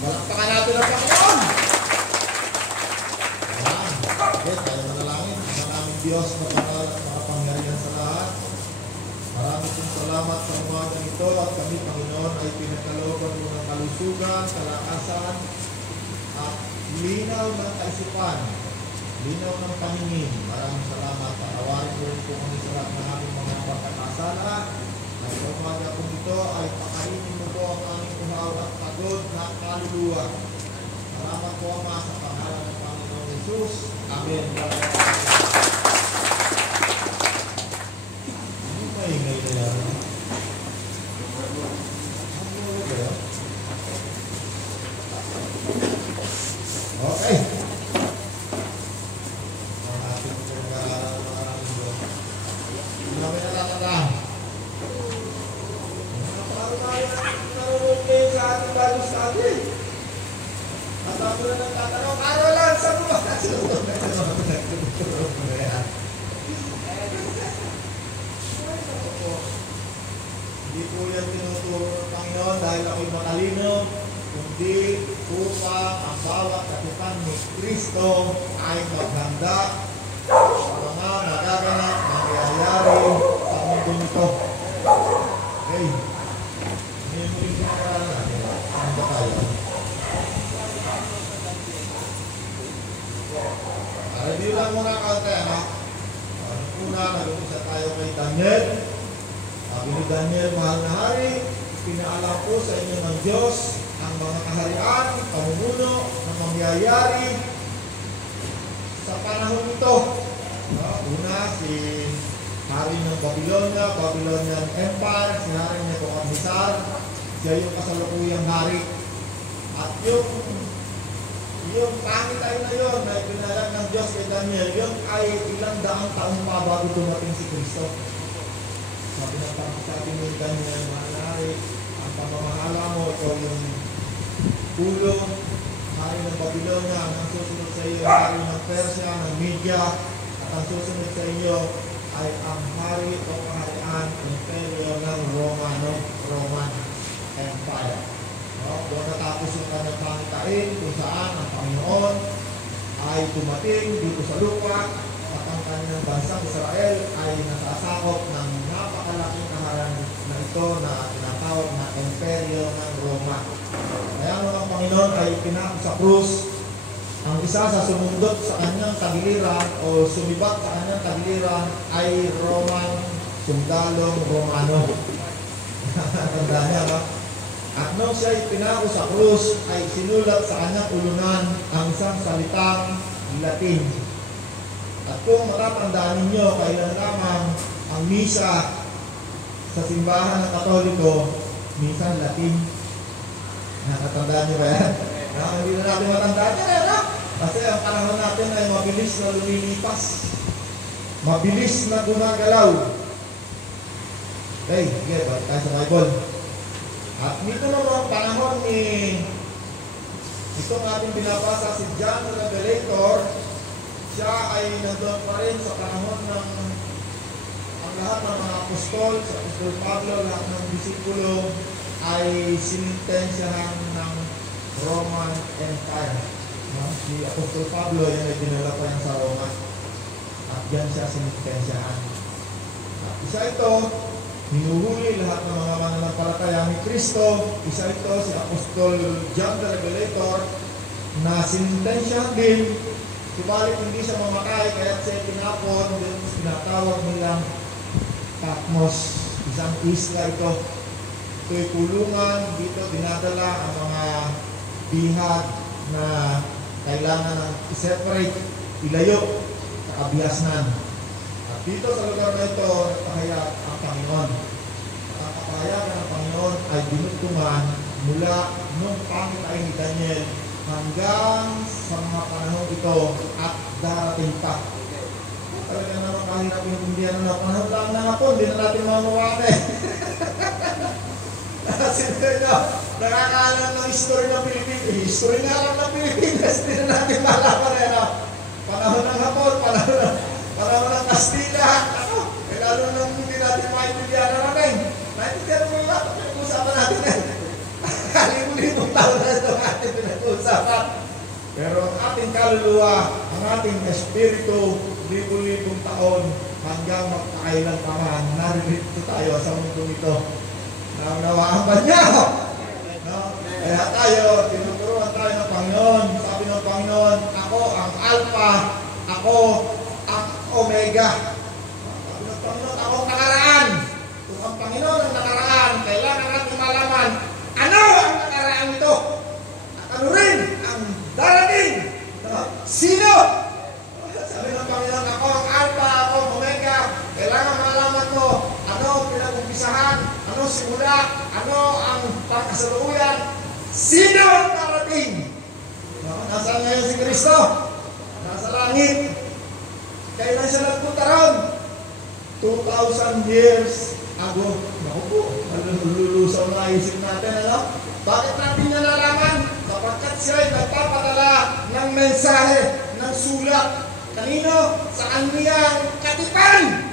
Palakpakan natin ang Panginoon. Ayan. Okay, tayo manalangin. Ang aming Diyos na banal at makapangyarihan sa lahat. Maraming pong salamat sa umagang ito at kami, Panginoon, ay pinagkalooban mo ng kalusugan, kalakasan, at linaw ng kaisipan, linaw ng paningin. Maraming salamat. Patawarin mo rin po kami sa lahat ng aming mga pagkakasala. At sa umaga po ito ay pakainin mo po ang aming uhaw at pagod na kaluluwa. Salamat po, Ama, sa pangalan ng Panginoon Jesus. Amen. Ano ba ingay na yan? Okay. Ang ating pag-aaral ng maraming Diyos. Hindi namin natatandaan. Nanonood kayo sa ating bago sa atin. At ako na nagtatanong, Carolan, saan mo ba? Hindi po yan tinuturo ng Panginoon dahil ako'y matalino, kundi upang ang bawat kapitan ni Kristo ay maghanda sa mga nagaganap na nangyayari sa mundo nito. Okay. Hindi mo rin pinag-aaral natin. Saan ba tayo? Review lang muna kaunti, ano? Una, nag-umpisa tayo kay Daniel. Sabi ni Daniel, mahal na hari, pinaalam po sa inyo ng Diyos ang mga kaharian, pamumuno na mangyayari sa panahon ito. Una, si hari ng Babylonia, Babylonian Empire, si hari Nebuchadnezzar, siya yung kasalukuyang hari. At yung pangitay na yun na ipinalag ng Diyos kay Daniel, yun ay ilang daang taon pa bago dumating si Kristo. Sabi ni Daniel, manari, ang pamamahala mo, ito yung ulo, hari ng Babylonia, ang susunod sa iyo, hari ng Persia, ng Media, at ang susunod sa iyo ay ang hari o kaharian, imperyo ng Roman Empire. Doon natapos yung kanyang pangitain kung saan ang Panginoon ay tumating dito sa lupa at ang kanyang bansang Israel ay nasasakop ng napakalaking kaharan na ito na tinatawag na imperyo ng Roma. Kaya ang Panginoon ay pinako sa krus. Ang isa sa sumundot sa kanyang tagiliran o sumibat sa kanyang tagiliran ay Roman sundalong Romano. Tandaan niya ba? At nung siya ipinako sa krus, ay sinulat sa kanyang ulunan ang isang salitang Latin. At kung matatandaan ninyo, kailan lamang ang misa sa simbahan ng Katoliko, misa Latin. Nakatandaan niyo ba yan? Hindi na natin matandaan yan, ano? Kasi ang panahon natin ay mabilis na lumilipas. Mabilis na gumagalaw. Okay, sige, balik tayo sa Bible. At nito naman panahon ni itong ating binabasa si John the Revelator, siya ay nandoon pa rin sa panahon ng ang lahat ng mga apostol, sa Apostol Pablo, lahat ng disipulo ay sinintensyahan ng Roman Empire. Si Apostol Pablo yan ay dinala pa yan sa Roma at yan siya sinintensyahan. At isa ito, hinuhuli lahat ng mga mananampalataya ni Kristo. Isa ito si Apostol John the Revelator na sinintensyahan din, subalit hindi siya mamatay kaya siya tinapon din tinatawag nilang Patmos, isang isla ito. Ito'y kulungan, dito dinadala ang mga bihag na kailangan ng i-separate, ilayo sa kabihasnan. At dito sa lugar na ito, napahayag ang Panginoon. Ang kapahayagan ng Panginoon ay dinugtungan mula nung pangitain ni Daniel hanggang sa mga panahon ito at darating pa. Talaga naman kahirap yung indihan na panahon lang na po, hindi na natin mamuwari. Sino nyo, nakakaalam ng history ng Pilipinas. History na alam ng Pilipinas, hindi na natin malaman eh. Panahon ng Hapon, panahon ng Kastila, lalo nang hindi natin maintindihan na natin. Naintindihan mo yung lahat, pinag-usapan natin eh. Pero ang ating kaluluwa, ang ating espiritu, libo-libong taon hanggang magkakailan pa man, naririto tayo sa mundong ito. Naunawaan ba niya? No? Kaya tayo, tinuturuan tayo ng Panginoon. Sabi ng Panginoon, ako ang Alpha, ako ang Omega. Sabi ng Panginoon, ako ang nakaraan. Kung ang Panginoon ang nakaraan, kailangan natin malaman ano ang nakaraan ito. At ano rin ang darating. Sino? Sabi ng Panginoon, ako ang Alpha, ako ang Omega. Kailangan malaman mo ano ang pinag-umpisahan, ano simula, ano ang pagkasalukuyan, sino ang darating. Nasaan ngayon si Kristo? Nasa langit. Kailan siya nagpunta ron? 2,000 years ago. Naku po, malulusaw na isip natin, ano? Bakit natin niya nalaman? Sapagkat siya ay nagpapadala ng mensahe, ng sulat. Kanino? Sa kaniyang katipan.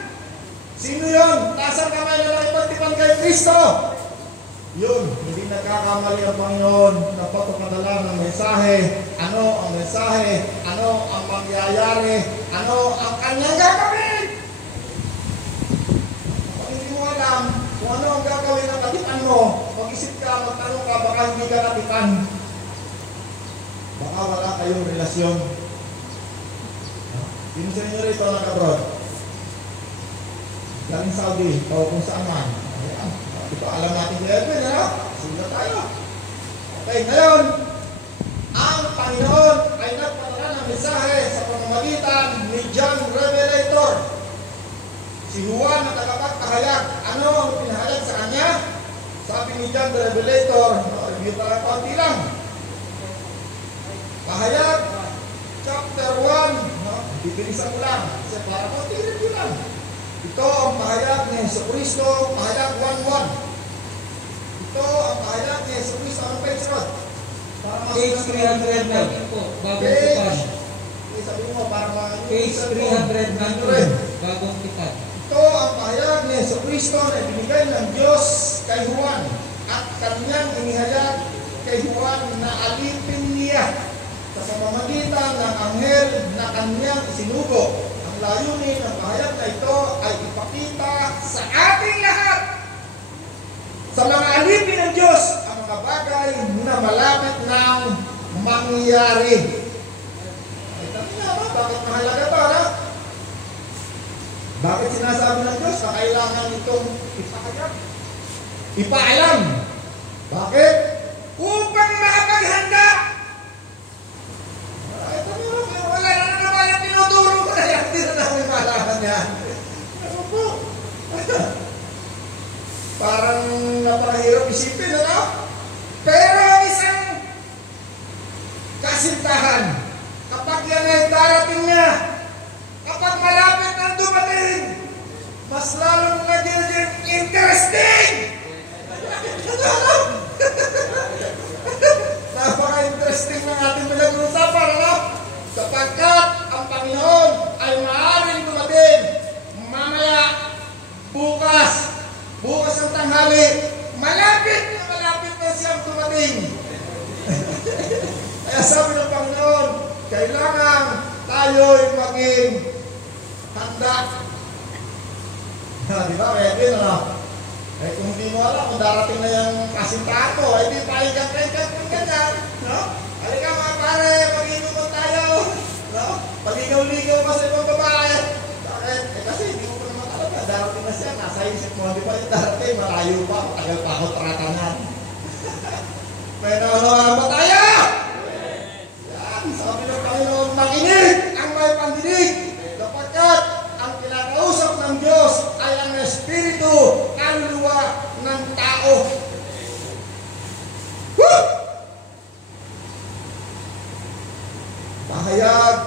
Sino yun? Taas ang kamay na lang ipagtipan kay Kristo. Yun, hindi nagkakamali ang Panginoon na pagpapadala ng mensahe. Ano ang mensahe? Ano ang mangyayari? Ano ang kanyang gagawin? Kung hindi mo alam kung ano ang gagawin ng katipan mo, mag-isip ka, magtanong ka, baka hindi ka katipan. Baka wala kayong relasyon. Sino sa inyo rito nag-abroad? Galing Saudi, o kung saan man. Ayan. Ito alam natin kaya ito, ano? Sulat tayo. Okay, ngayon, ang Panginoon ay nagpadala ng mensahe sa pamamagitan ni John Revelator. Si Juan na tagapagpahayag. Ano ang pinahayag sa kanya? Sabi ni John the Revelator, review tayo konti lang. Pahayag, chapter 1, bibilisan mo lang. Kasi para konti review lang. Ito ang pahayag ni Jesucristo, pahayag 1:1. Ito ang pahayag ni Jesucristo. Anong page rod? Page 319 po, bagong tipan. Sabi mo, para Page 319, bagong tipan. Ito ang pahayag ni Jesucristo na ibinigay ng Diyos kay Juan at kanyang inihayag kay Juan na alipin niya sa pamamagitan ng anghel na kanyang isinugo. Ang layunin ng pahayag na ito ay ipakita sa ating lahat, sa mga alipin ng Diyos, ang mga bagay na malapit nang mangyari. Ay, tabi nga ba? Bakit mahalaga ba, na? Bakit sinasabi ng Diyos na kailangan itong ipahayag? Ipaalam. Bakit? Upang makapaghanda. Ay, tabi nga, wala na naman ang tinuturo ko na yan. Hindi na namin malaman yan. Ano po? Parang napakahirap isipin, ano? Pero isang kasintahan, kapag yan ay darating niya, kapag malapit ng dumating, mas lalong nagiging interesting! Napaka-interesting ng ating pinag-uusapan, ano? Sapagkat ang Panginoon ay maaaring dumating mamaya, bukas ang tanghali, malapit na siyang dumating. Kaya sabi ng Panginoon, kailangan tayo'y maging handa. Di ba? Kaya din, ano? Eh kung hindi mo alam, kung darating na yung kasintahan mo, eh di pahigang ganyan. No? Halika mga pare, mag-inuman tayo. No? Paligaw-ligaw pa sa ibang babae. Bakit? Eh kasi hindi mo pa naman alam na darating na siya. Nasa isip mo, di ba yung darating? Malayo pa, matagal pa ako tratanan. Pero ano ba tayo? Yan, sabi ng Panginoon, makinig ang may pandinig. Sapagkat ang kinakausap ng Diyos ay ang espiritu, kaluluwa ng tao. Woo! Pahayag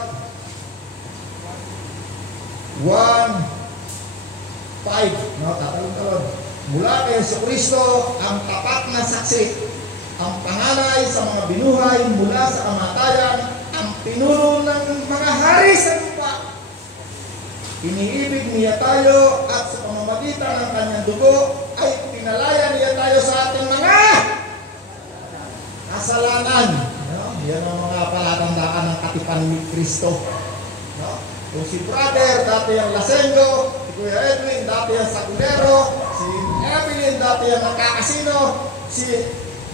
1:5. No, tatalon. Mula kay Jesucristo ang tapat na saksi, ang panganay sa mga binuhay mula sa kamatayan, ang pinuno ng mga hari sa lupa. Iniibig niya tayo at sa pamamagitan ng kanyang dugo ay pinalaya niya tayo sa ating mga kasalanan. No? Yan ang mga palatandaan karapatan ni Kristo. No? Kung si brother, dati ang lasenggo, si Kuya Edwin, dati ang sakulero, si Evelyn, dati ang nakakasino,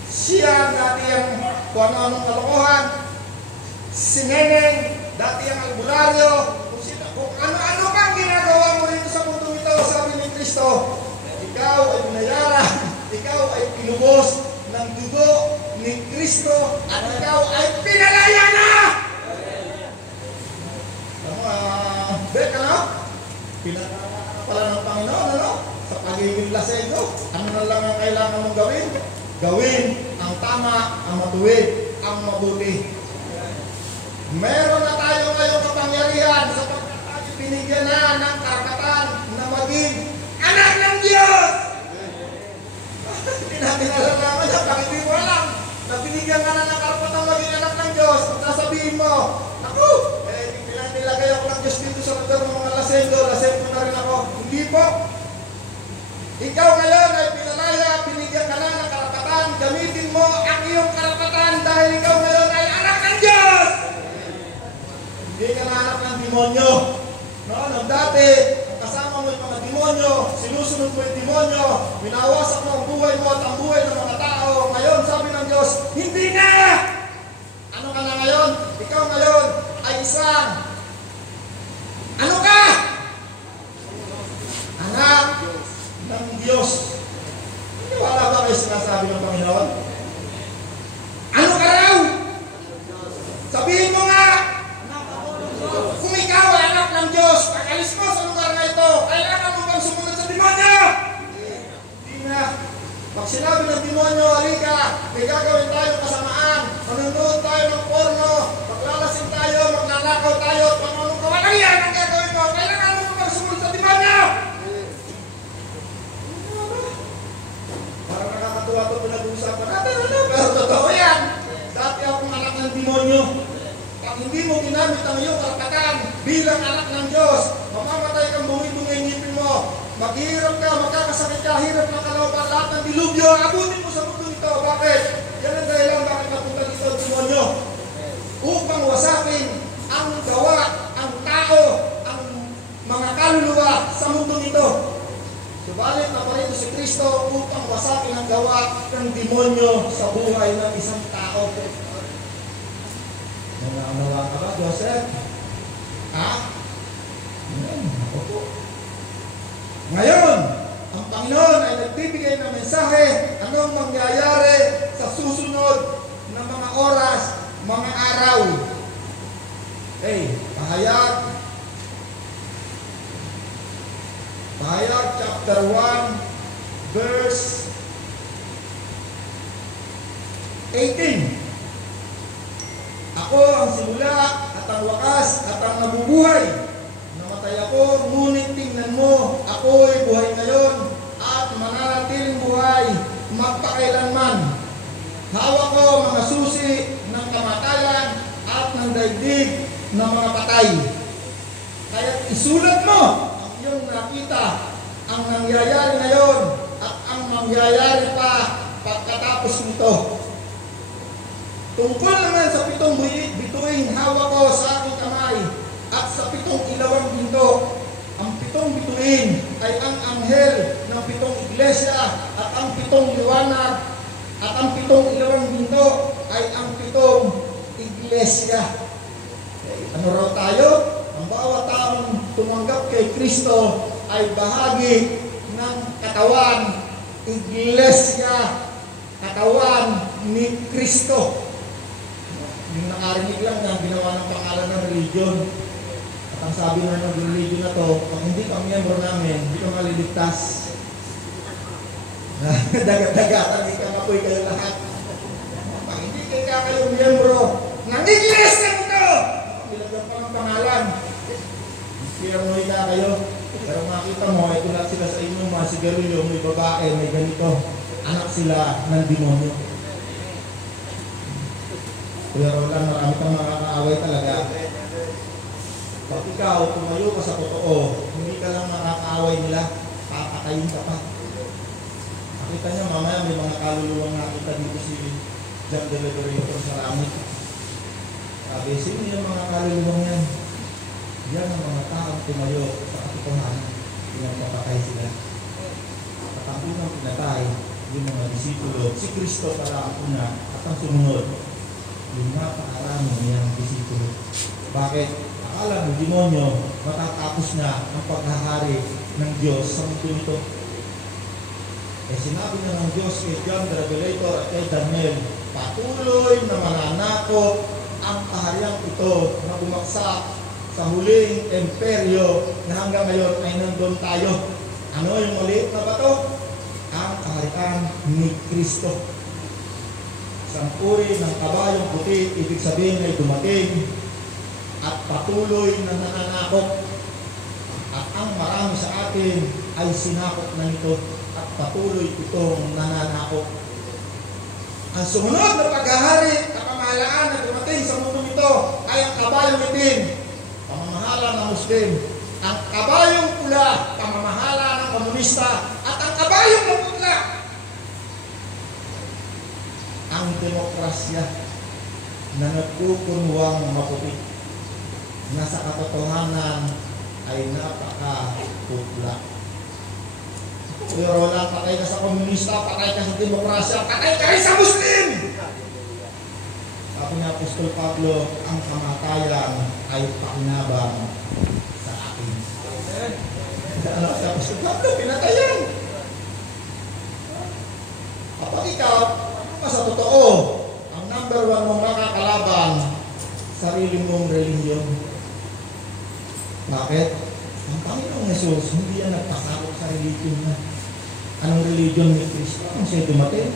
siya, dati ang kung ano-anong kalokohan, si Neneng, dati ang albularyo, kung ano-ano pang ginagawa mo rito sa mundo ito, sabi ni Kristo, ikaw ay binayaran, ikaw ay pinubos ng dugo ni Kristo, at ikaw ay pinalaya na! Beka na? Pinalaya ka pala ng Panginoon, ano? Sa pagiging lasenggo, ano na lang ang kailangan mong gawin? Gawin ang tama, ang matuwid, ang mabuti. Meron na tayo ngayong kapangyarihan sapagkat tayo binigyan na ng karapatan na maging anak ng Diyos. Hindi natin alam naman yan, bakit hindi mo alam na binigyan ka na ng karapatan maging anak ng Diyos. At sasabihin mo, naku, nilagay ako ng Diyos dito sa lugar ng mga lasenggo na rin ako. Hindi po. Ikaw ngayon ay pinalaya, binigyan ka na ng karapatan, gamitin mo ang iyong karapatan dahil ikaw ngayon ay anak ng Diyos. Hindi ka na anak ng demonyo. No? Nung dati, kasama mo yung mga demonyo, sinusunod mo yung demonyo, winawasak mo ang buhay mo at ang buhay ng mga tao. Ngayon, sabi ng Diyos, hindi na! Ano ka na ngayon? Ikaw ngayon ay isang ano ka? Anak ng Diyos. Wala ba kayo sinasabi ng Panginoon? Ano ka raw? Sabihin mo nga, kung ikaw ay anak ng Diyos, pag-alis mo sa lugar na ito, kailangan mo bang sumunod sa demonyo? Hindi na. Pag sinabi ng demonyo, halika, may gagawin tayong kasamaan, manunood tayo ng porno, maglalasing tayo, magnanakaw tayo, panunong ka, walang yan ang gagawin mo, kailangan mo bang sumunod sa demonyo? Parang nakakatuwa ito pinag-uusapan natin, ano? Pero totoo yan. Dati akong anak ng demonyo. Pag hindi mo ginamit ang iyong karapatan bilang anak ng Diyos, mamamatay kang bungi-bungi ngipin mo. Maghihirap ka, magkakasakit ka, hirap ng kalaupan, lahat ng dilubyo, abutin mo sa mundo nito. Bakit? Yan ang dahilan bakit napunta dito ang demonyo. Upang wasakin ang gawa, ang tao, ang mga kaluluwa sa mundo nito. Subalit na pa rito si Kristo upang wasakin ang gawa ng demonyo sa buhay ng isang tao. Nananawa ka ba, Joseph? Ha? Opo. Ngayon, ang Panginoon ay nagbibigay ng mensahe anong mangyayari sa susunod na mga oras, mga araw. Pahayag chapter 1 verse 18. Ako ang simula at ang wakas at ang nabubuhay. Namatay ako, ngunit tingnan mo, ako ay buhay ngayon at mananatiling buhay magpakailanman. Hawak ko mga susi ng kamatayan at ng daigdig ng mga patay. Kaya isulat mo ang iyong nakita, ang nangyayari ngayon at ang mangyayari pa pagkatapos nito. Tungkol naman sa 7 bituin hawak ko sa aking kamay at sa 7 ilawang pinto. Ang 7 bituin ay ang anghel ng 7 iglesia at ang 7 liwanag at ang 7 ilawang pinto ay ang 7 iglesia. Ano raw tayo? Ang bawat taong tumanggap kay Kristo ay bahagi ng katawan, iglesia, katawan ni Kristo. Yung nakarinig lang na ginawa ng pangalan ng religion. At ang sabi na ng religion na to, pag hindi ka miyembro namin, hindi ka maliligtas. Dagat-dagatan, hindi ka mapoy kayo lahat. Pag hindi kayo miyembro ng iglesia nito, bilagyan pa ng pangalan. Piranoy na kayo. Pero makita mo, ito lang sila sa inyo, mga sigarilyo, may babae, may ganito. Anak sila ng demonyo. Pero lang, marami kang makakaaway talaga. Pag ikaw, tumayo ka sa totoo, hindi ka lang makakaaway nila, papatayin ka pa. Nakita niya, mamaya may mga kaluluwang nakita dito si John the Liberator sa langit. Sabi, sino yung mga kaluluwang yan? Yan ang mga taong tumayo sa katotohanan. Pinagpapatay sila. At ang unang pinatay, yung mga disipulo, si Kristo para ang una at ang sumunod, yung napakarami niyang disipulo. Bakit? Akala ng demonyo, matatapos na ang paghahari ng Diyos sa mundo nito. Eh sinabi na ng Diyos kay John the Revelator at kay Daniel, patuloy na mananakop ang kahariang ito na bumaksak sa huling imperyo na hanggang ngayon ay nandun tayo. Ano yung maliit na bato? Ang kaharian ni Kristo. Isang uri ng kabayong puti, ibig sabihin ay dumating at patuloy na nananakop. At ang marami sa atin ay sinakop na nito at patuloy itong nananakop. Ang sumunod na paghahari na pamahalaan na dumating sa mundo nito ay ang kabayong itim, pamamahala ng Muslim. Ang kabayong pula, pamamahala ng komunista. At ang kabayong maputla, ang demokrasya na nagkukunwang maputi na sa katotohanan ay napaka-putla. Pero lang, patay ka sa komunista, patay ka sa demokrasya, patay ka rin sa Muslim! Sabi ni Apostol Pablo, ang kamatayan ay pakinabang sa akin. Ano si Apostol Pablo? Pinatayan! Kapag ikaw, ano sa totoo, ang number one mong nakakalaban, sarili mong relihiyon. Bakit? Ang Panginoong Yesus, hindi yan nagpasakop sa religion na. Anong religion ni Kristo? Ang siya dumating?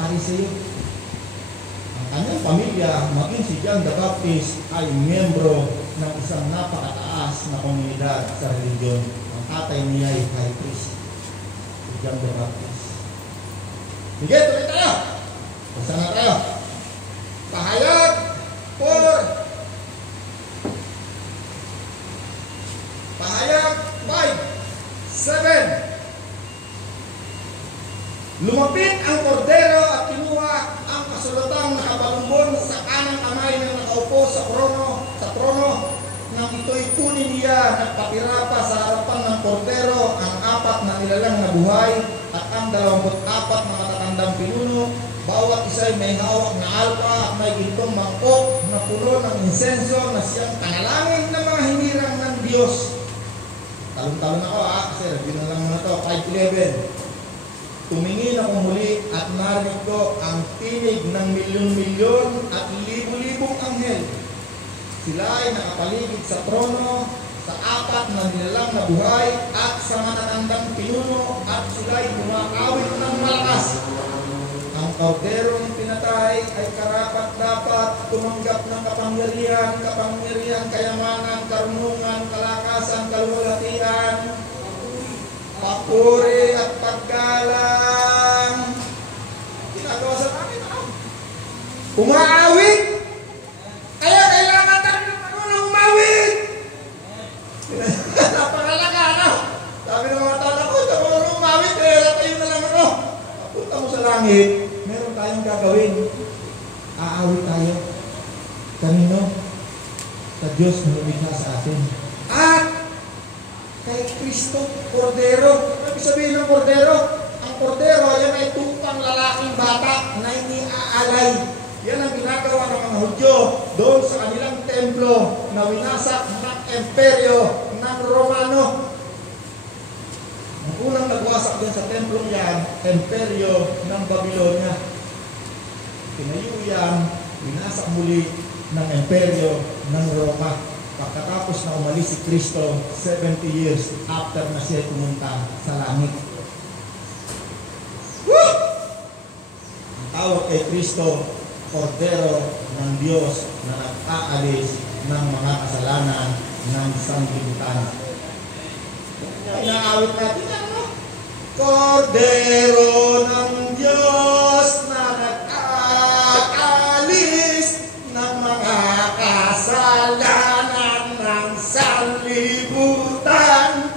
Pariseo. Ang kanyang pamilya, maging si John the Baptist, ay miyembro ng isang napakataas na komunidad sa religion. Ang tatay niya ay high priest. Si John the Baptist. Sige, tuloy tayo! Saan na tayo? Pahayag for Pahayag 5:7. Lumapit ang kordero at kinuha ang kasulatang nakabalumbon sa kanang kamay ng nakaupo sa trono nang ito'y kunin niya. Nagpatira pa sa harapan ng kordero ang 4 na nilalang na buhay at ang 24 na matatandang pinuno. Bawat isa'y may hawak na alpa at may gintong mangkok na puno ng insenso na siyang panalangin ng mga hinirang ng Diyos. Talon-talon ako kasi review na lang na ito. 5:11. Tumingin ako muli at narinig ko ang tinig ng milyon-milyon at libo-libong anghel. Sila ay nakapaligid sa trono, sa 4 na nilalang na buhay at sa matatandang pinuno at sila ay kumakawit ng malakas. Ang korderong pinatay ay karapat-dapat tumanggap ng kapangyarihan, kayamanan, karunungan, kalakasan, kaluwalhatian, papuri at paggalang. Ginagawa sa amin, umaawit. Kaya kailangan tayo ng marunong umawit. Napakalaga, ano? Sabi ng mga tala ko, marunong umawit, kaya tayo na lang ako. Punta mo sa langit, meron tayong gagawin. Aawit tayo. Kanino? Sa Diyos na lumikha sa atin. At kay Kristo, kordero. Ano sabihin ng kordero? Ang kordero, yan ay tupang lalaking bata na iniaalay. Yan ang ginagawa ng mga Hudyo doon sa kanilang templo na winasak ng imperyo ng Romano. Ang unang nagwasak din sa templong yan, imperyo ng Babylonia. Tinayo yan, winasak muli ng imperyo ng Roma. Pagkatapos na umalis si Kristo 70 years after na siya pumunta sa langit. Woo! Ang tawag kay Kristo, kordero ng Diyos na nag-aalis ng mga kasalanan ng sanglibutan. Inaawit natin ano? Kordero ng Diyos na nag-aalis ng mga kasalanan ng sanlibutan.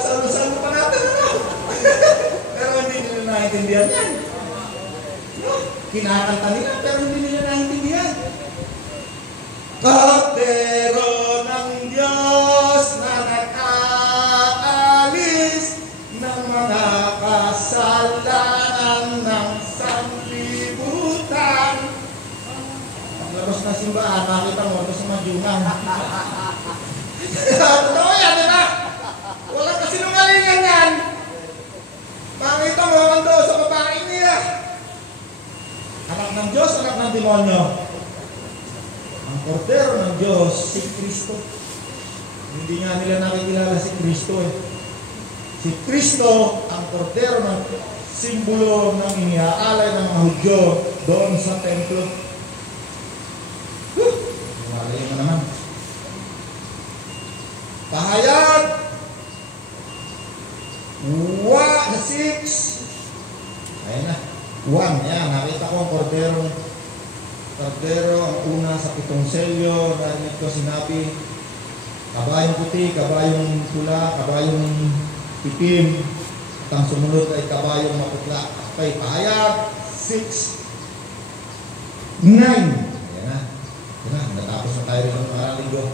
Salo-salo pa natin ano? Pero hindi nila naintindihan yan. Kinakanta nila pero hindi nila naintindihan. Kordero ng Diyos na nakaalis ng mga kasalanan ng sanlibutan. Paglabas na simbahan, makita mo ito sa madyungan. Totoo yan, diba? Wala kasinungalingan yan. Makita mo ando sa babae niya. Anak ng Diyos, anak ng demonyo. Ang kordero ng Diyos, si Kristo. Hindi nga nila nakikilala si Kristo eh. Si Kristo, ang kordero ng simbolo ng iniaalay ng mga Hudyo doon sa templo. Malay mo naman. Pahayag 6. Ayan na. 1. Yan. Nakita ko ang kordero. Kordero ang una sa 7 selyo. Narinig ko sinabi, kabayong puti, kabayong pula, kabayong itim. At ang sumunod ay kabayong maputla. Okay. Pahayag 6. 9. Ayan na. Ayan na. Natapos na tayo rin ng mga linggo.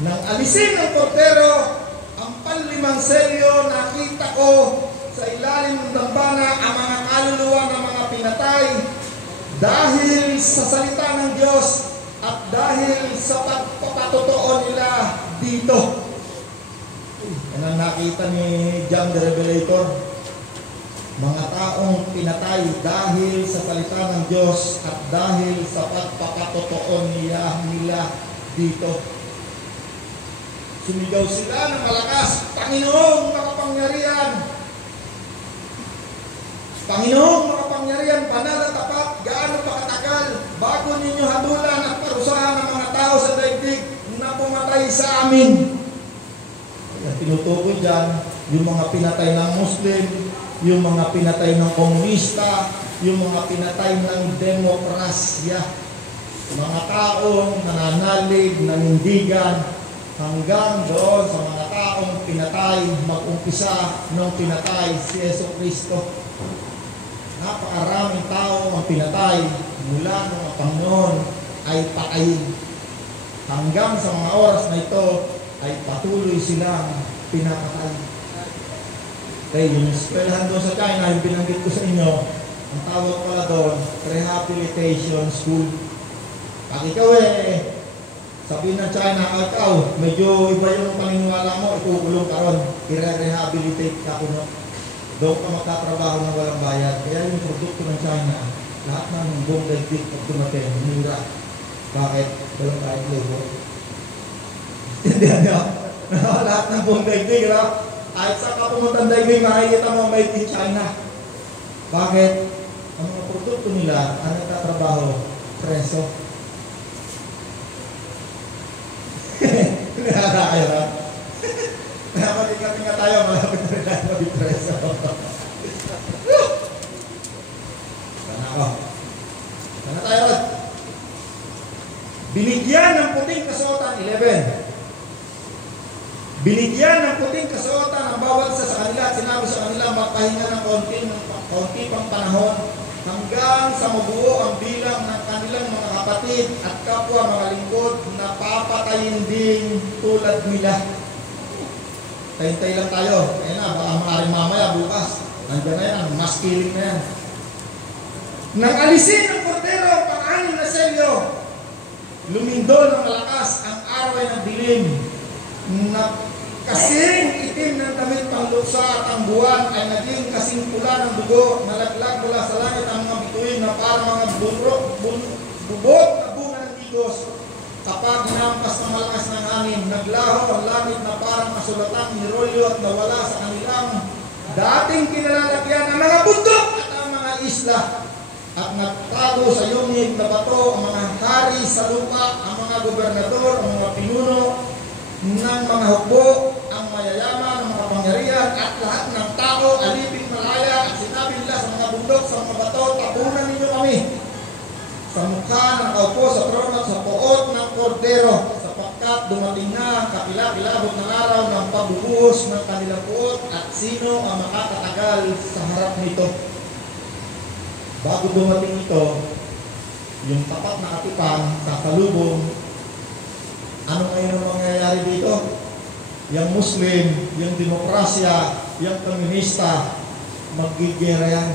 Nang alisin ng kordero ang 5 selyo, nakita ko sa ilalim ng dambana ang mga kaluluwa ng mga pinatay dahil sa salita ng Diyos at dahil sa pagpapatotoo nila dito. Yan ang nakita ni John the Revelator. Mga taong pinatay dahil sa salita ng Diyos at dahil sa pagpapatotoo nila dito. Sumigaw sila ng malakas, Panginoong makapangyarihan! Panginoong makapangyarihan, banal at tapat, gaano pa katagal bago ninyo habulan at parusahan ng mga tao sa daigdig na pumatay sa amin. Kaya tinutukoy dyan, yung mga pinatay ng Muslim, yung mga pinatay ng komunista, yung mga pinatay ng demokrasya, mga taong nananalig, nanindigan, hanggang doon sa mga taong pinatay, mag-umpisa nung pinatay si Jesucristo. Napakaraming tao ang pinatay mula nung ang Panginoon ay patayin. Hanggang sa mga oras na ito ay patuloy silang pinapatay. Okay, yung eskwelahan doon sa China, yung binanggit ko sa inyo, ang tawag pala doon, rehabilitation school. Pag ikaw sabihin ng China, ikaw, medyo iba yung paniniwala mo, ikukulong ka ron, i-rehabilitate ka kuno. Doon ka magkatrabaho ng walang bayad. Kaya yung produkto ng China, lahat ng buong daigdig pag dumating, mura. Bakit? Walang kahit labor. Intindihan nyo? Lahat ng buong daigdig, kahit sa kapumuntan daigdig, makikita mo made in China. Bakit? Ang mga produkto nila, ang nagtatrabaho, preso. Kaya kayo na. Kaya mag-ingating nga tayo, malapit na rin tayo mag-preso. Sana ako. Sana tayo rin. Binigyan ng puting kasuotan, 11. Binigyan ng puting kasuotan ang bawat isa sa kanila at sinabi sa kanila magpahinga ng konti pang panahon hanggang sa mabuo ang bilang ng kanilang mga kapatid at kapwa mga lingkod na papatayin din tulad nila. Tayo-tayo lang tayo. Kaya na, baka maaaring mamaya, bukas. Nandiyan na yan, mass killing na yan. Nang alisin ng kordero ang pang-anim na selyo, lumindol ng malakas ang araw ay nagdilim. Na kasing itim ng damit pang luksa at ang buwan ay naging kasing pula ng dugo, nalaglag mula sa langit ang mga bituin na parang mga bubot na bunga ng igos. Kapag hinampas ng malakas ng hangin, naglaho ang langit na parang kasulatang nirolyo at nawala sa kanilang dating kinalalagyan ng mga bundok at ang mga isla. At nagtago sa yungig na bato ang mga hari sa lupa, ang mga gobernador, ang mga pinuno ng mga hukbo, ang mayayaman, ang mga pangyarihan, at lahat ng tao, aliping malaya, at sinabi nila sa mga bundok, sa mga bato, tabunan ninyo kami sa mukha ng kaupo sa trono at sa poot ng kordero, sapagkat dumating na kapila-kilabot ng araw ng pagbubuhos ng kanilang poot, at sino ang makakatagal sa harap nito. Bago dumating ito, yung tapat na katipan, kasalubong, ano ngayon ang mangyayari dito? Yung Muslim, yung demokrasya, yung komunista, magigera yan.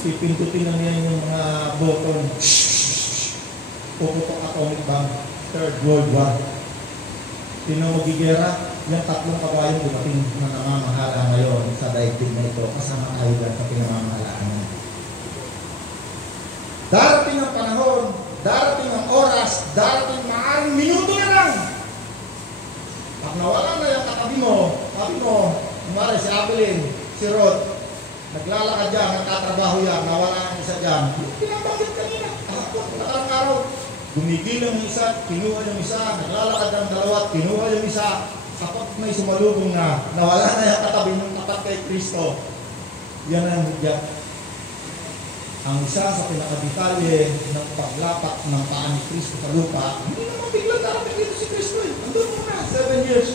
Pipindutin na niya yung mga button. Puputok atomic bomb. Third World War. Sino magigera? Yung tatlong kabayong dumating na namamahala ngayon sa daigdig na ito, kasama tayo dyan sa pinamamahalaan niya. Darating ang panahon, darating ang oras, darating maaaring minuto na lang. Pag nawala na yung katabi mo, kumari si Abelin, si Rod, naglalakad dyan, nagtatrabaho yan, nawala ang isa dyan. Pinabanggit kanina, nakarang araw. Gumigil ang isa, kinuha yung isa, naglalakad ang dalawa, kinuha yung isa. Kapag may sumalubong na, nawala na yung katabi ng tapat kay Kristo. Yan ang higyak. Ang isa sa pinakadetalye ng paglapat ng paa ni Kristo sa lupa, hindi naman biglang darating dito si Kristo eh. Andun muna, 7 years.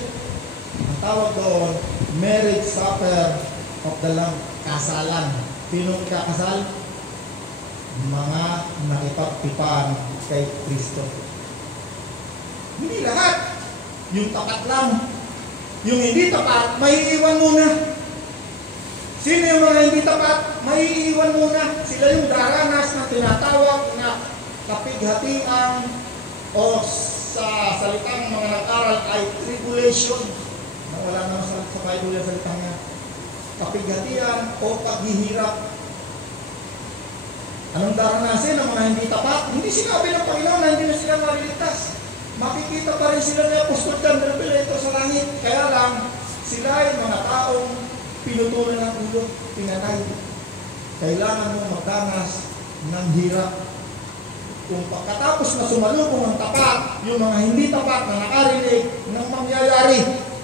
Ang tawag doon, marriage supper of the Lamb, kasalan. Sinong ikakasal? Mga nakipagtipan kay Kristo. Hindi lahat. Yung tapat lang. Yung hindi tapat, may iwan muna. Sino yung mga hindi tapat? May iwan muna. Sila yung daranas na tinatawag na kapighatian o sa salitang mga nag-aral ay tribulation. Na wala naman sa Bible yung salitang nga. Kapighatian o paghihirap. Anong daranasin ng mga hindi tapat? Hindi sinabi ng Panginoon na hindi na sila maliligtas. Makikita pa rin sila ni Apostol John ito sa langit. Kaya lang, sila ay mga taong pinutulan ng ulo, pinatay. Kailangan mong magdanas ng hirap. Kung pagkatapos na sumalubong ang tapat, yung mga hindi tapat na nakarinig ng mangyayari.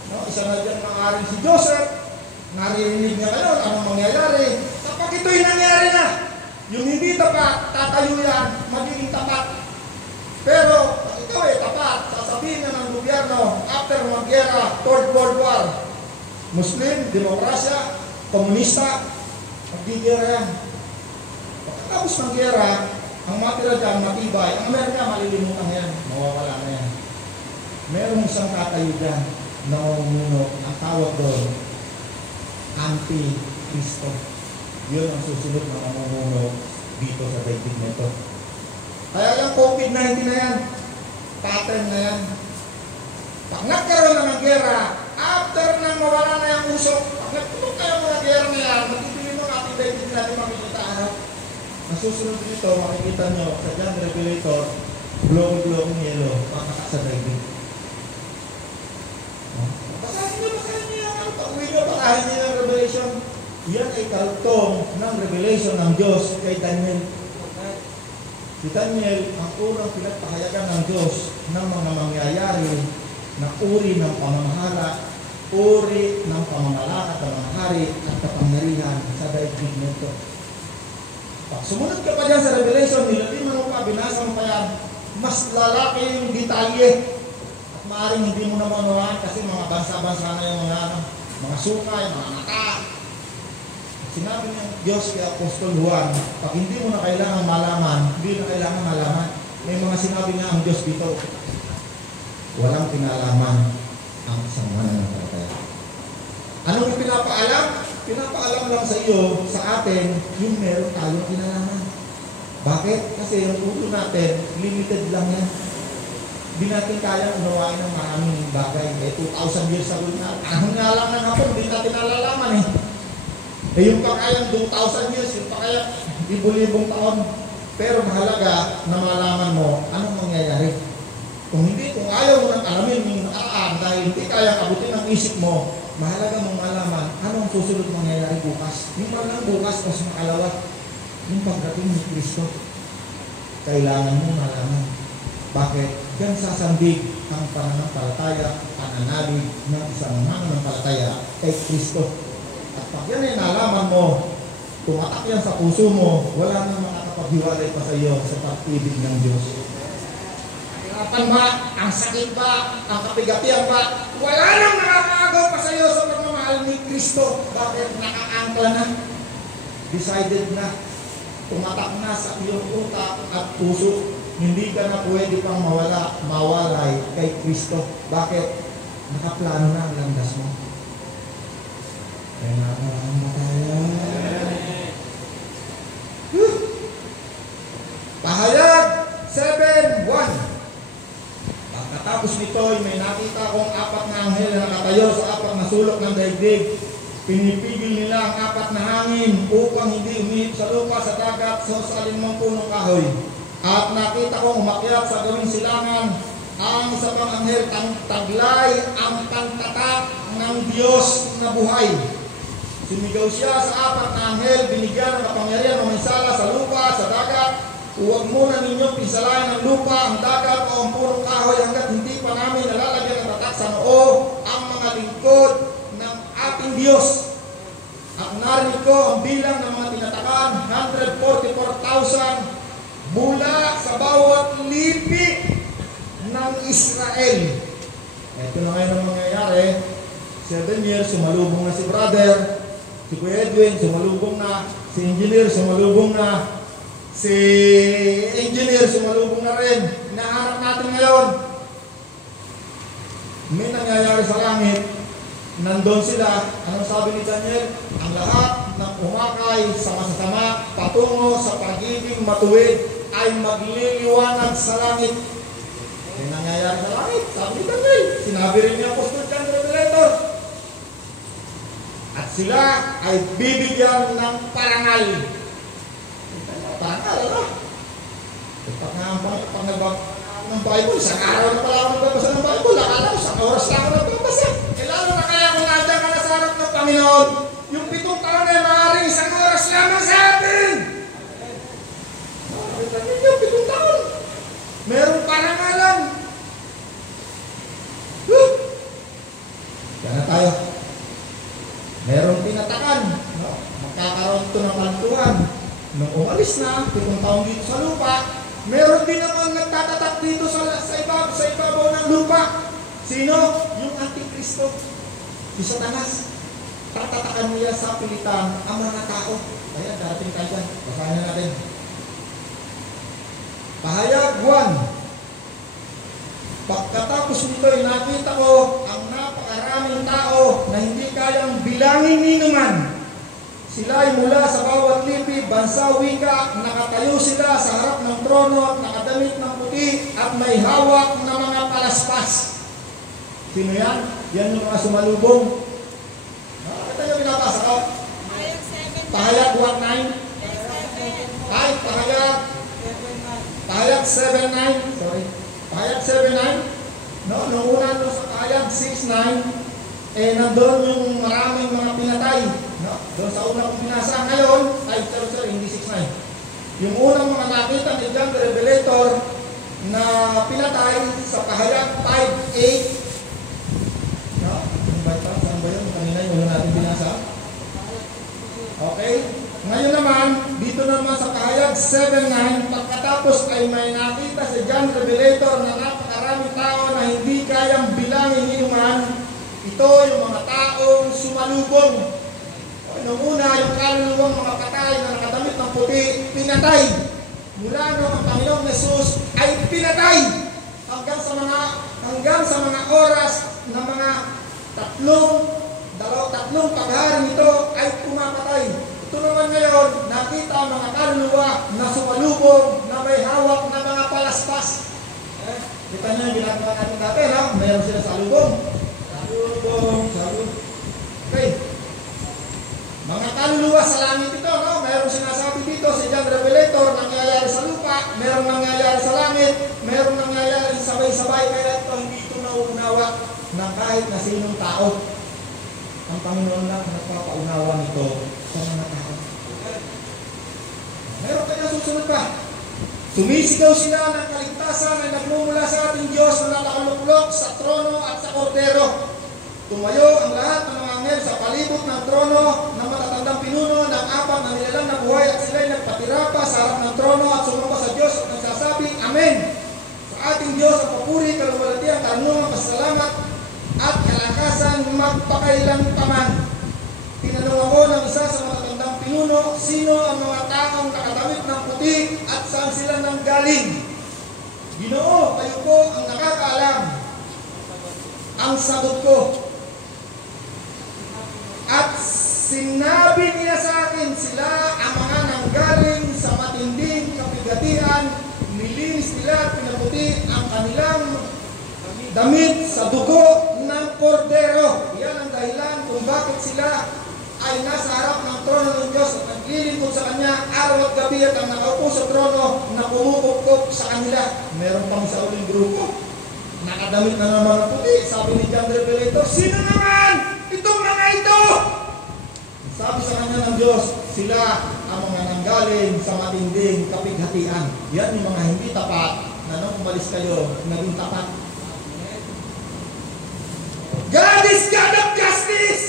No, isa na dyan nangaring si Joseph, naririnig niya ngayon anong mangyayari. Kapag ito'y nangyari na, yung hindi tapat, tatayo yan, magiging tapat. Pero, pag ikaw ay tapat, sasabihin na ng gobyerno, after mag-gera, Third World War, Muslim, demokrasya, komunista, mag-gera yan. Pagkatapos ng gera, ang matira dyan, matibay, ang Amerika, malilimutan yan, mawawala na yan. Merong isang tatayo dyan, na umuno, ang tawag doon, Anti-Kristo. Yun ang susunod na mamumuno dito sa daigdig nito. Kaya yung COVID-19 na yan, pattern na yan. Pag nagkaroon na ng gera, after nang mawala na yung usok, pag nagputok na yung mga gera na yan, magpipili mo ang ating daigdig natin makikita harap. Ang susunod dito, makikita nyo sa John Revelator, blowing yellow, pakaka sa daigdig. Basahin nyo yung pag-uwi nyo, bakahin nyo yung Revelation. Yan ay karugtong ng Revelation ng Diyos kay Daniel. Si Daniel, ang unang pinagpahayagan ng Diyos ng mga mangyayari na uri ng pamamahala, uri ng pamamalakad ng mga hari at kapangyarihan sa daigdig nito. Pag sumunod ka pa dyan sa Revelation, nilaliman mo pa, binasa mo pa yan, mas lalaki yung detalye. At maaaring hindi mo na maunawaan kasi mga bansa-bansa na yung mga sukay, mga mata. Sinabi ng Diyos kay Apostol Juan, pag hindi mo na kailangan malaman, hindi na kailangan malaman. May mga sinabi nga ang Diyos dito, walang pinalaman ang isang mananampalataya. Anong pinapaalam? Pinapaalam lang sa iyo, sa atin, yung meron tayong pinalaman. Bakit? Kasi yung ulo natin, limited lang yan. Hindi natin kaya unawain ng maraming bagay. 2,000 years ago na, anong nga lang ng hapon, hindi natin nalalaman eh. Yung pa kayang 2,000 years, yung pa kaya libo-libong taon. Pero mahalaga na malaman mo anong mangyayari. Kung ayaw mo nang alamin yung nakaraan dahil hindi kaya abutin ang isip mo, mahalaga mong malaman anong susunod mangyayari bukas. Yung malang bukas, mas makalawat. Yung pagdating ni Kristo. Kailangan mo malaman. Bakit? Diyan sasandig ang pananampalataya, pananalig ng isang mananampalataya kay Kristo. At pag yan ay nalaman mo, tumatak yan sa puso mo, wala nang makakapaghiwalay pa sa iyo sa pag-ibig ng Diyos. Hirapan ba? Ang sakit ba? Ang kapigatian ba? Wala nang nakakaagaw pa sa iyo sa pagmamahal ni Kristo. Bakit? Nakaangkla na. Decided na. tumatak na sa iyong utak at puso, hindi ka na pwede pang mawalay kay Kristo. Bakit? Nakaplano na ang landas mo. Kaya nakaraan na tayo. Pahayag 7:1. Pagkatapos nito, may nakita akong 4 na anghel na nakatayo sa 4 na sulok ng daigdig. Pinipigil nila ang 4 na hangin upang hindi umihip sa lupa, sa dagat, sa alinmang punong kahoy. At nakita kong umakyat sa gawing silangan ang isa pang anghel, taglay ang pantatak ng Diyos na buhay. Sumigaw siya sa 4 na anghel, binigyan ng kapangyarihan ng minsala sa lupa, sa dagat. Huwag muna ninyong pinsalain ng lupa, ang dagat o ang punong kahoy hanggat hindi pa namin nalalagyan ng tatak sa noo ang mga lingkod ng ating Diyos. At narinig ko ang bilang ng mga tinatakan, 144,000 mula sa bawat lipi ng Israel. Ito na ngayon ang mangyayari. 7 years, sumalubong na si brother, si Kuya Edwin, sumalubong na, si engineer, sumalubong na, si engineer, sumalubong na rin. Inaharap natin ngayon. May nangyayari sa langit. Nandun sila. Anong sabi ni Daniel? Ang lahat ng umakay sa masasama patungo sa pagiging matuwid ay magliliwanag sa langit. May nangyayari sa langit. Sabi ni Daniel. Sinabi rin niya Apostol John Revelator. At sila ay bibigyan ng parangal. Parangal, ano? Pag nagbag ng Bible, isang araw na pala ako nagbabasa ng Bible. Akala ko, isang oras na ako nagbabasa. Lalo na kaya kung nandiyan ka na sa harap ng Panginoon, yung 7 taon ay maaaring isang oras lamang sa atin. Yung 7 taon. Merong parangalan. Kaya na tayo. Merong tinatakan. No? Magkakaroon ito ng kantuhan. Nung umalis na, 7 taon dito sa lupa, meron din naman nagtatatak dito sa ibabaw ng lupa. Sino? Yung Antikristo. Si Satanas. Tatatakan niya sa pilitan ang mga tao. Kaya darating tayo dyan. Basahin na natin. Pahayag 1. Pagkatapos nito'y nakita ko ang napakaraming tao na hindi kayang bilangin ni naman. Sila ay mula sa bawat lipi, bansa, wika, nakatayo sila sa harap ng trono at nakadamit ng puti at may hawak na mga palaspas. Sino yan? Yan yung mga sumalubong. Ito yung binabasa ko. Pahayag 1:9. Ay, pahayag 7:9. Sorry. Pahayag 7:9. No, nung una doon sa pahayag 6:9, nandun yung maraming mga pinatay. No? Doon sa una kong binasa ngayon, hindi 6:9. Yung unang mga nakita ni John the Revelator na pinatay sa pahayag 5:8. No? Saan ba yun? Kanina yung una natin binasa. Okay? Ngayon naman, dito naman sa pahayag 7:9, pagkatapos ay may nakita si John the Revelator na napakaraming tao na hindi kayang bilangin inuman. Ito yung mga taong sumalubong. Nung una, yung kaluluwang mga patay na nakadamit ng puti, pinatay. Mula nung ang Panginoong Jesus ay pinatay hanggang sa mga oras na mga tatlong paghari nito ay pumapatay. Ito naman ngayon, nakita ang mga kaluluwa na sumalubong na may hawak na mga palaspas. Kita niyo yung ginagawa natin dati, ha? Mayroon sila salubong. Salubong. Okay. Mga kaluluwa sa langit ito, no? Mayroong sinasabi dito si John Revelator, nangyayari sa lupa, mayroong nangyayari sa langit, mayroong nangyayari sabay-sabay, kaya ito hindi ito nauunawa ng kahit na sinong tao. Ang Panginoon lang nagpapaunawa nito sa mga tao. Meron kaya susunod pa. Sumisigaw sila ng kaligtasan na nagmumula sa ating Diyos na nakaluklok sa trono at sa kordero. Tumayo ang lahat ng mga anghel sa palibot ng trono ng matatandang pinuno ng 4 na nilalang na buhay at sila'y nagpatira pa sa harap ng trono at sumamba sa Diyos at nagsasabi, Amen! Sa ating Diyos ang papuri, kaluwalhatian, karunungan, pasasalamat at kalakasan magpakailan pa man. Tinanong ako ng isa sa matatandang pinuno sino ang mga taong nakadamit ng puti at saan sila nanggaling? Ginoo, kayo po ang nakakaalam. Ang sagot ko, at sinabi niya sa akin, sila ang mga nanggaling sa matinding kapigatian, nilinis nila at pinaputi ang kanilang damit sa dugo ng kordero. Yan ang dahilan kung bakit sila ay nasa harap ng trono ng Diyos at naglilingkod sa Kanya araw at gabi, at ang nakaupo sa trono na kumukupkop sa kanila. Meron pang sa uling grupo, nakadamit na naman ng puti. Sabi ni John Revelator, sino naman itong mga ito? Sabi sa kanya ng Diyos, sila ang mga nanggaling sa matinding kapighatian. Yan yung mga hindi tapat na nung umalis kayo, naging tapat. God is God of justice!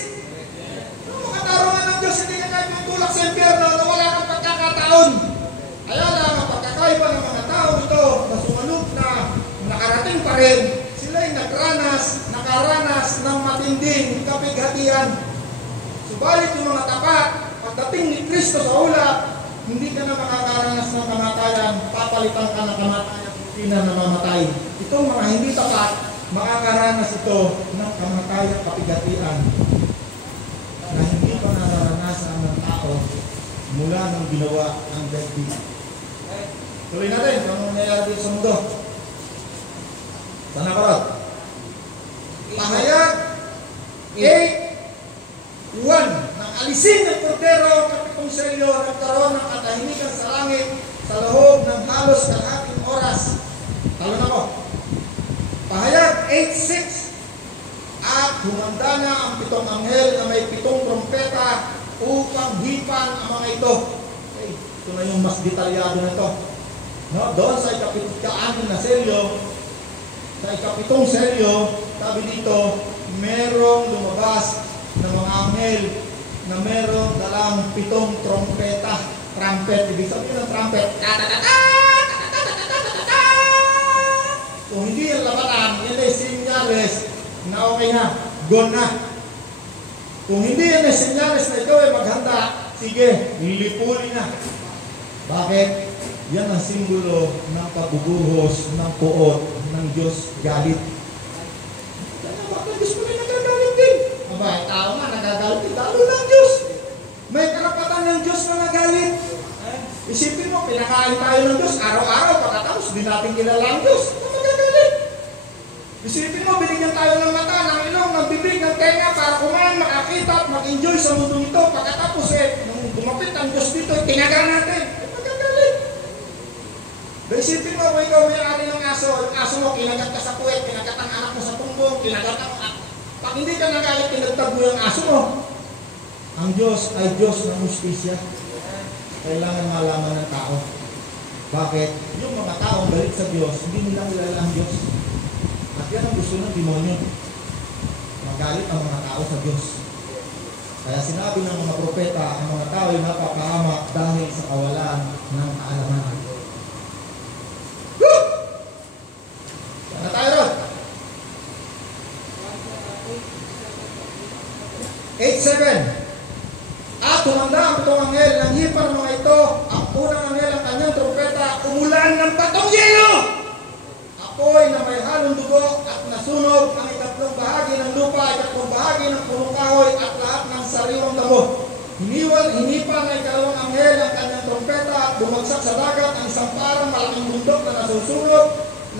Nung makatarungan ng Diyos, hindi ka kahit magtulak sa impyerno na wala kang pagkakataon. Kaya lang ang pagkakaiba ng mga tao ito na sumanod na nakarating pa rin, sila'y nakaranas ng matinding kapighatian. Subalit yung mga tapat, pagdating ni Kristo sa ulap, hindi ka na makakaranas ng kamatayan, papalitan ka ng kamatayan, hindi na namamatay. Itong mga hindi tapat, makakaranas ito ng kamatayan, kapigatian na hindi pa nararanasan ng tao mula nang ginawa ang daigdig. Tuloy natin kung ano nangyayari dito sa mundo. Sana karot. Pahayag 8:1, nang alisin ng kordero kapitong selyo, nagkaroon ng katahimikan sa langit sa loob ng halos kalahating oras. Talo na ko. Pahayag 8:6, at humanda na ang 7 anghel na may 7 trompeta upang hipan ang mga ito. Okay, ito na yung mas detalyado na ito. No, doon sa ika-6 na selyo, sa ika-7 selyo, sabi dito, merong lumabas ng mga anghel na merong dalang 7 trompeta. Trumpet, ibig sabihin ng trumpet. Kung hindi yung labatan, yan ay sinyales na okay na, gone na. Kung hindi yan ay sinyales na ikaw ay maghanda, sige, lilipuli na. Bakit? Yan ang simbolo ng pagbubuhos ng puot ng Diyos galit. Bakit ang Diyos mo rin nagagalit din? Aba, tao nga nagagalit din, lalo ng Diyos. May karapatan ng Diyos na nagalit. Isipin mo, pinakain tayo ng Diyos, araw-araw, pagkatapos di natin kilala ang Diyos. Isipin mo, binigyan tayo ng mata, ng ilong, ng bibig, ng tenga para kumain, makakita at mag-enjoy sa mundo nito. Pagkatapos nung gumapit ang Diyos dito, tinaga natin. Magagalit. Isipin mo, kung ikaw may-ari ng aso, yung aso mo, kinagat ka sa puwet, kinagat ang anak mo sa punggong, kinagat ang anak. Pag hindi ka nagalit, kinagtag mo yung aso mo. Ang Diyos ay Diyos ng justisya. Kailangan malaman ng tao. Bakit? Yung mga taong galit sa Diyos, hindi nila kilala ang Diyos. At yan ang gusto ng demonyo. Magalit ang mga tao sa Diyos. Kaya sinabi ng mga propeta, ang mga tao ay napapahamak dahil sa kawalan ng kaalaman. Woo! Sana tayo ron. 8:7. At tumanda ang 7 anghel ng hipan ng mga ito. Ang unang anghel ang kanyang trompeta, umulan ng batong yelo. Apoy na may halong dugo at nasunog ang 3 bahagi ng lupa, 3 bahagi ng punong kahoy at lahat ng sariwang damo. Hinipan ay 2 anghel ang kanyang trompeta at bumagsak sa dagat ang isang parang malaking bundok na nasusunog.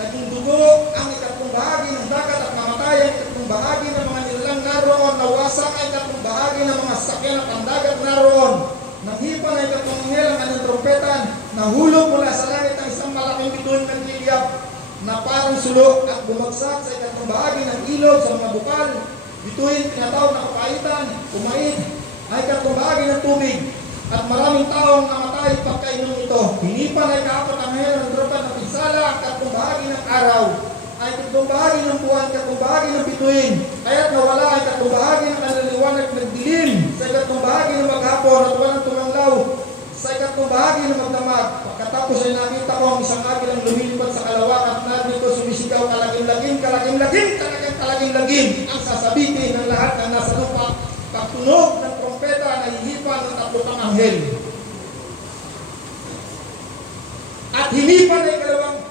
Naging dugo ang 3 bahagi ng dagat at namatay ang 3 bahagi ng mga nilalang naroon. Nawasak ay 3 bahagi ng mga sasakyan at pandagat naroon. Nanghipan ay 3 anghel ang kanyang trompetan. Nahulog mula sa langit ang isang malaking bituin ng lilyap na parang sulo at bumagsak sa 3 bahagi ng ilog sa mga bukal. Bituin tinatawag na kapaitan, kumain ay 3 bahagi ng tubig at maraming taong namatay pagkainom ito. Hinipan ay 4 anghel ng trompet na pinsala at 3 bahagi ng araw ay 3 bahagi ng buwan, 3 bahagi ng bituin. Kaya't nawala ay 3 bahagi ng kanaliwanag nagdilim sa 3 bahagi ng maghapon at walang tumanglaw sa 3 bahagi ng magdamag. Pagkatapos ay nakita ko ang isang agilang lumilipad sa kalawakan at narinig ko sumisigaw, kalagim-lagim, kalagim-lagim, kalagim-lagim ang sasabitin ng lahat ng nasa lupa. Pagtunog ng trompeta na hihipan ng 3 anghel anghel. At hinipan na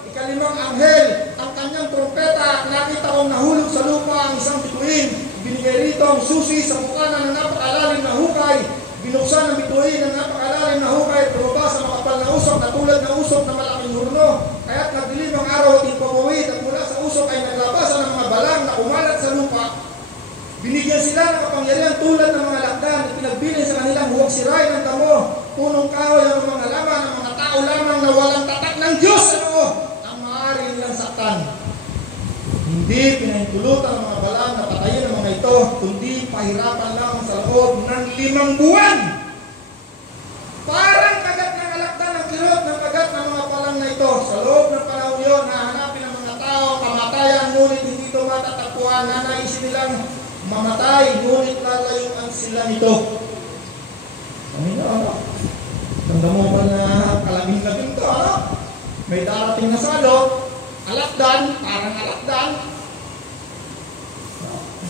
ikalimang anghel ang kanyang trompeta. Nakita kong nahulog sa lupa ang isang bituin. Binigay rito ang susi sa bukana ng napakalalim na hukay. Binuksan ang bituin ng napakalalim na hukay. Tumaba sa makapal na usok na tulad ng usok na malaking hurno. Kaya't nagdilim ang araw at ipawawid. At mula sa usok ay naglabasan ng mga balang na umalat sa lupa. Binigyan sila ng kapangyarihan tulad ng mga lakdan at pinagbilin sa kanilang huwag sirain ng damo. Punong kahoy ang mga laman ng mga tao lamang na walang tatak ng Diyos sa noo ang maaari nilang saktan. Hindi pinahintulutan ng mga balang na patayin ang mga ito, kundi pahirapan lang sa loob ng 5 buwan. Parang kagat ng alakdan ng kirot ng kagat ng mga palang na ito. Sa loob ng panahon yun, nahanapin ng mga tao kamatayan, ngunit hindi ito matatagpuan. Nanaisin nilang mamatay, ngunit lalayuan sila nito. Ano? Tanda mo ba na kalabing-labing to, ano? May darating na salot, alakdan, parang alakdan.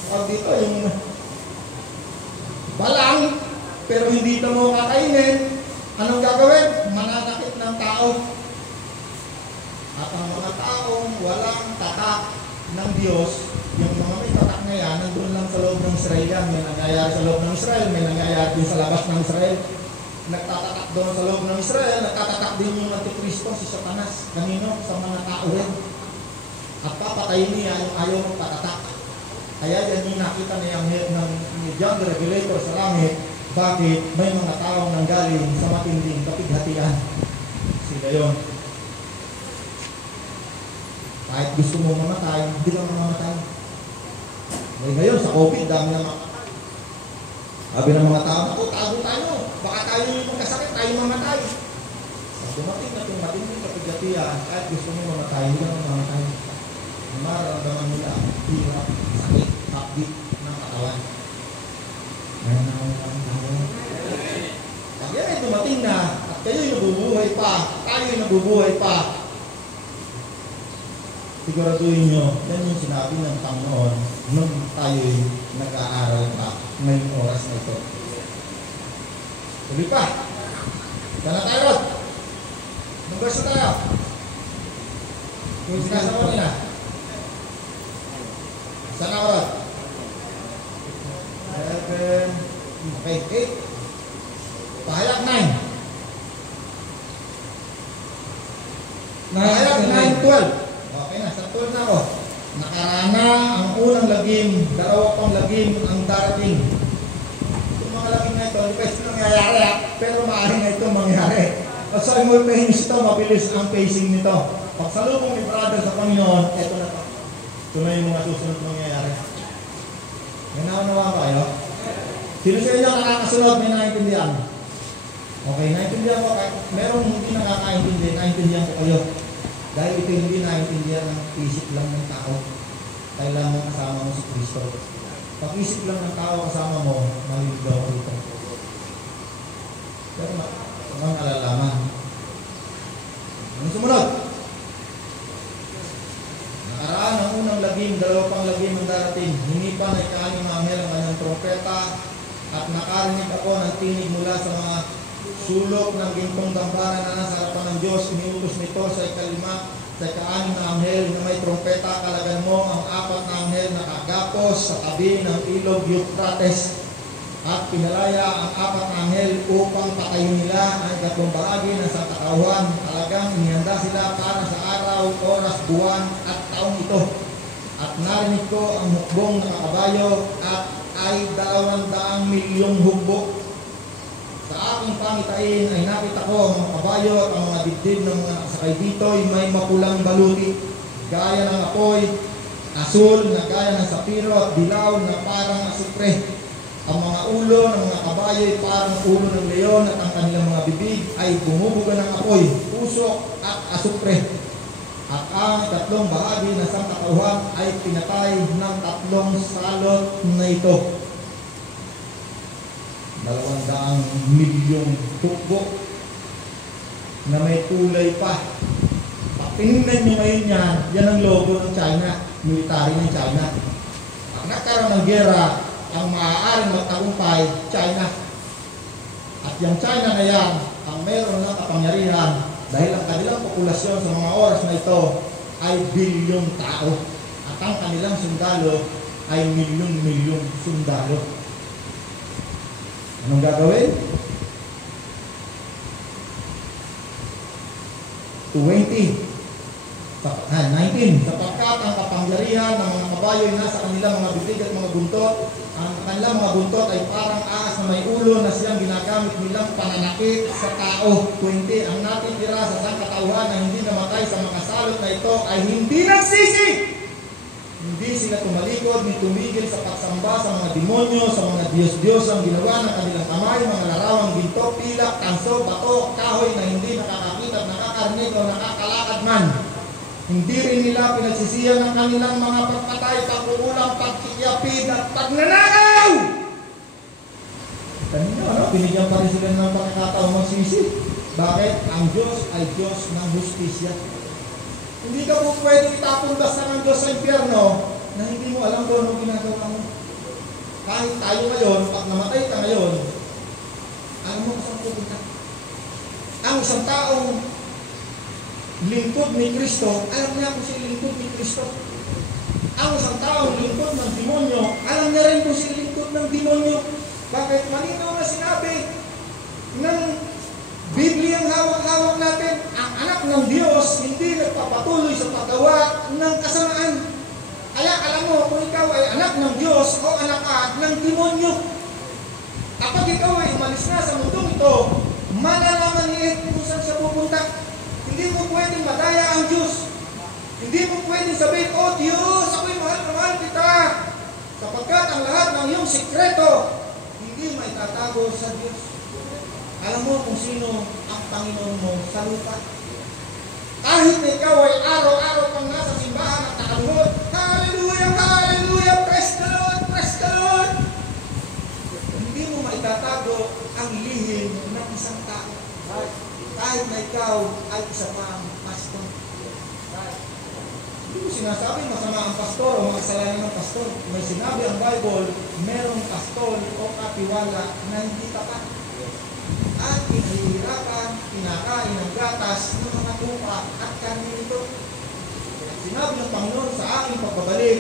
Pag dito yung balang, pero hindi ito mo kakainin, anong gagawin? Mananakit ng tao. At ang mga taong walang tatak ng Diyos, yung mga may tatak na yan, nandun lang sa loob ng Israel yan. May nangyayari sa loob ng Israel, may nangyayari din sa labas ng Israel. Nagtatatak doon sa loob ng Israel, nagtatatak din yung Antikristo, si Satanas. Kanino? Sa mga tao rin. At papatayin niya yung ayaw ng patatak. Kaya yan yung nakita niya ng John the Revelator sa langit. Bakit? May mga taong nanggaling sa matinding kapighatian. Sila yun. Kahit gusto mo mamatay, hindi ka mamamatay. Ngayon sa COVID, dami na mamatay. Sabi ng mga tao, ako, tago tayo. Baka tayo yung magkasakit, tayo mamatay. So, dumating na itong matinding kapighatian, kahit gusto mo mamatay, hindi ka mamamatay. Mararamdaman nila hirap, sakit, hapdik ng katawan. Ngayon na ako naman. Pag yan ay dumating na, at kayo'y nabubuhay pa, tayo'y nabubuhay pa, siguraduhin nyo, yan yung sinabi ng Panginoon nung tayo'y nag-aaral pa ngayong oras na ito. Tuloy pa. Yan na tayo, Rod. Anong verse na tayo? Yung sinasawa nila. Saan ako, Rod? 11. Okay, 8. Pahayag 9. Pahayag 9, 12. Okay na, sa 12 na ako. Nakarana ang unang lagim, dalawa pang lagim ang darating. Itong mga lagim na ito, hindi pa ito nangyayari, pero maaaring na ito mangyari. At sa simultaneous ito, mabilis ang pacing nito. Pagsalubong ni brother sa Panginoon, ito na ito. Ito na yung mga susunod mangyayari. May naunawa ba kayo? Sino sa inyo nakakasunod, may naiintindihan? Okay, naiintindihan ko. Merong hindi nakakaintindi, naiintindihan ko kayo. Dahil ito hindi naiintindihan ng isip lang ng tao. Kailangan kasama mo si Kristo. Pag isip lang ng tao kasama mo, maliligaw ko ito. Pero ang alalaman. Ano sumunod? Nakaraan ang unang lagim, dalawa pang lagim ang darating. Hinipan ay ika-anim na anghel ang kanyang trompeta at nakarinig ako ng tinig mula sa mga sulok ng gintong gambara na nasa harapan ng Diyos. Iniutos nito sa ika-anim na anghel na may trompeta. Kalagan mo ang 4 na anghel na kagapos sa tabi ng ilog Euphrates. At pinalaya ang 4 na anghel upang patayin nila ang 3 bahagi ng sangkatauhan. Talagang inihanda sila para sa araw, oras, buwan at taong ito. At narinig ko ang hukbong ng kabayo at ay 200 milyong hukbo. Sa aking pangitain ay nakita ko ang mga kabayo at ang mga dibdib ng mga nakasakay dito ay may mapulang baluti, gaya ng apoy, asul na gaya ng sapiro at dilaw na parang asupre. Ang mga ulo ng mga kabayo ay parang ulo ng leon at ang kanilang mga bibig ay bumubuga ng apoy, usok at asupre. At ang 3 bahagi ng sangkatauhan ay pinatay ng 3 salot na ito. 200 milyong tukbo na may kulay pa. Tingnan nyo ngayon yan ang logo ng China, military ng China. Pag nagkaroon ng gera, ang maaaring magtagumpay, China. At yung China na yan, ang meron ng kapangyarihan dahil ang kanilang populasyon sa mga oras na ito ay bilyong tao. At ang kanilang sundalo ay milyong-milyong sundalo. Anong gagawin? 19. Sapagkat ang kapangyarihan ng mga kabayo ay nasa kanilang mga bibig at mga buntot. Ang kanilang mga buntot ay parang ahas na may ulo na siyang ginagamit nilang pananakit sa tao. 20. Ang natitira sa sangkatauhan na hindi namatay sa mga salot na ito ay hindi nagsisi. Hindi sila tumalikod ni tumigil sa pagsamba sa mga demonyo, sa mga Diyos-Diyos ang ginawa ng kanilang kamay, mga larawang ginto, pilak, tanso, bato, kahoy na hindi nakakakita at nakakarinig o nakakalakad man. Hindi rin nila pinagsisiyan ng kanilang mga pagpatay, pagkukulang, pagkikiyapid at pagnanakaw. Kanina, binigyan pa rin sila ng pagkakataon magsisi. Bakit? Ang Diyos ay Diyos ng justisya. Hindi ka po pwede itapon basta ng Diyos sa impyerno na hindi mo alam kung anong ginagawa mo. Kahit tayo ngayon, pag namatay ka ngayon, alam mo kung saan pupunta. Ang isang taong lingkod ni Kristo, alam niya kung siya lingkod ni Kristo. Ang isang taong lingkod ng demonyo, alam niya rin kung siya lingkod ng demonyo. Bakit? Malinaw na sinabi ng Bibliang hawak-hawak natin, ang anak ng Diyos hindi nagpapatuloy sa paggawa ng kasamaan. Kaya alam mo, kung ikaw ay anak ng Diyos o anak ng demonyo, kapag ikaw ay umalis na sa mundong ito, malalaman niya kung saan siya pupunta. Hindi mo pwedeng madaya ang Diyos. Hindi mo pwedeng sabihin, "Oh Diyos, ako'y mahal na mahal kita." Sapagkat ang lahat ng iyong sikreto, hindi may tatago sa Diyos. Alam mo kung sino ang Panginoon mo sa lupa. Kahit na ikaw ay araw-araw pang nasa simbahan at nakalungod, "Hallelujah, hallelujah, praise the Lord, praise the Lord." Hindi mo maitatago ang lihim ng isang tao. Kahit na ikaw ay isa pang pastor. Hindi mo sinasabi masama ang pastor o makasalanan ng pastor. May sinabi ang Bible, merong pastor o katiwala na hindi tapat. At pinahihirapan, kinakain ng gatas ng mga tupa at karne nito. Sinabi ng Panginoon sa aking pagbabalik,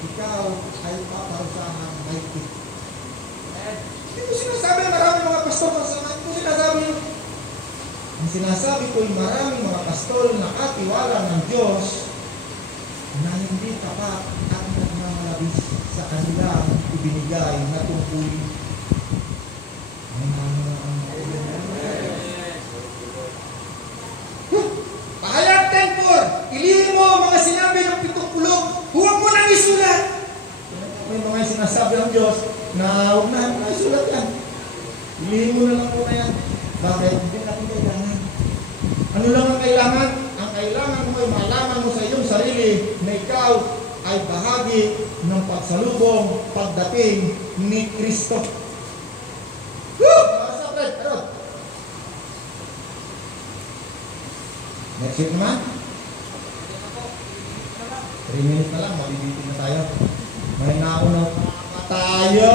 ikaw ay paparusahan mahigpit. Hindi ko sinasabi maraming mga pastor masama. Hindi ko sinasabi. Ang sinasabi ko ay maraming mga pastor na katiwala ng Diyos na hindi tapat at nagmamalabis sa kanilang ibinigay na tungkulin. Pahayag 10:4, ilihim mo mga sinabi ng 7 kulog, huwag mo nang isulat. May mga sinasabi ng Diyos na huwag na isulat yan. Ilihim mo na lang po na yan. Bakit? Hindi natin kailangan. Ano lang ang kailangan? Ang kailangan mo ay malaman mo sa iyong sarili na ikaw ay bahagi ng pagsalubong, pagdating ni Kristo. Next week naman. 3 minutes na lang, mabibitin na tayo. May nauna pa tayo.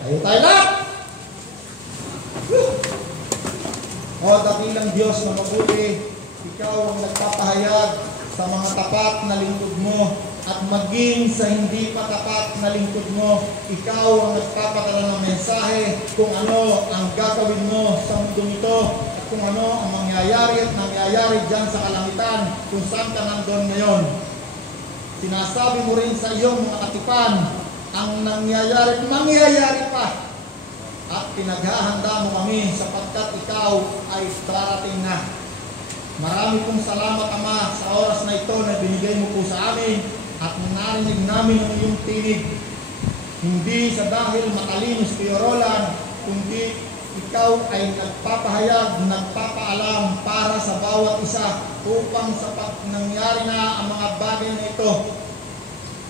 Tayo lang. O dakilang Diyos na mabuti, ikaw ang nagpapahayag sa mga tapat na lingkod mo at maging sa hindi pa tapat na lingkod mo, ikaw ang nagpapadala ng mensahe kung ano ang gagawin mo sa mundong ito at kung ano ang mangyayari at nangyayari dyan sa kalangitan kung saan ka nandun ngayon. Sinasabi mo rin sa iyong mga katipan ang nangyayari at mangyayari pa. At pinaghahanda mo kami sapagkat ikaw ay darating na. Marami pong salamat, Ama, sa oras na ito na binigay mo po sa amin at narinig namin ang iyong tinig. Hindi sa dahil matalino si Kuya Roland, kundi ikaw ay nagpapahayag, nagpapaalam para sa bawat isa upang sa pag nangyari na ang mga bagay na ito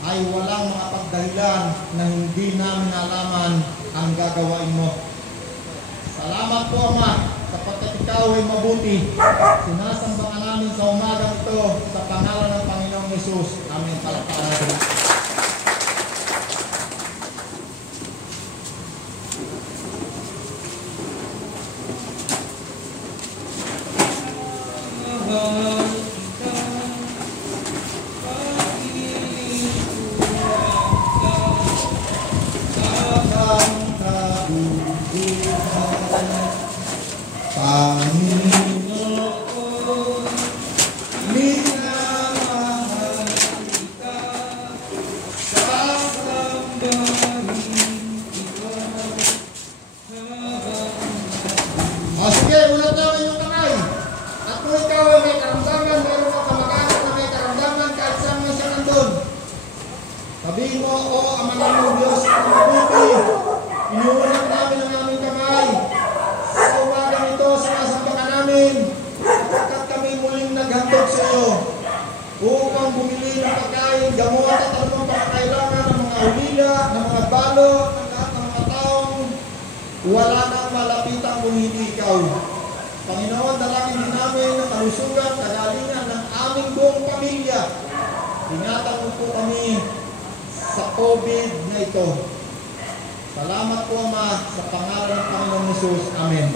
ay walang mga pagdahilan na hindi namin alaman ang gagawain mo. Salamat po, Ama, sapagkat ikaw ay mabuti. Sinasamba ka namin sa umagang ito sa pangalan ng Panginoong Hesus. Amen. Palakpakan natin. mahal kita, pakiling Ang kabubuhan, Panginoon, minamahal kita, sa sambahin kita, O sige, ulat naman yung kamay. At kung ikaw ay may karamdaman, meron ka kamag-anak na may karamdaman, kahit saan man siya nandun. Sabihin mo, o Ama naming Diyos, ang mabuti, inuulat namin ang aming kamay. Sa umagang ito, sinasamba ka namin, sapagkat kami muling naghandog sa iyo, upang bumili ng pagkain, gamot at anumang pangangailangan ng mga ulila, ng mga balo, ng lahat ng mga taong wala nang malapitan kung hindi ikaw. Panginoon, dalangin din namin ang kalusugan, kagalingan ng aming buong pamilya. Ingatan mo po kami sa COVID na ito. Salamat po, Ama, sa pangalan ng Panginoong Hesus. Amen.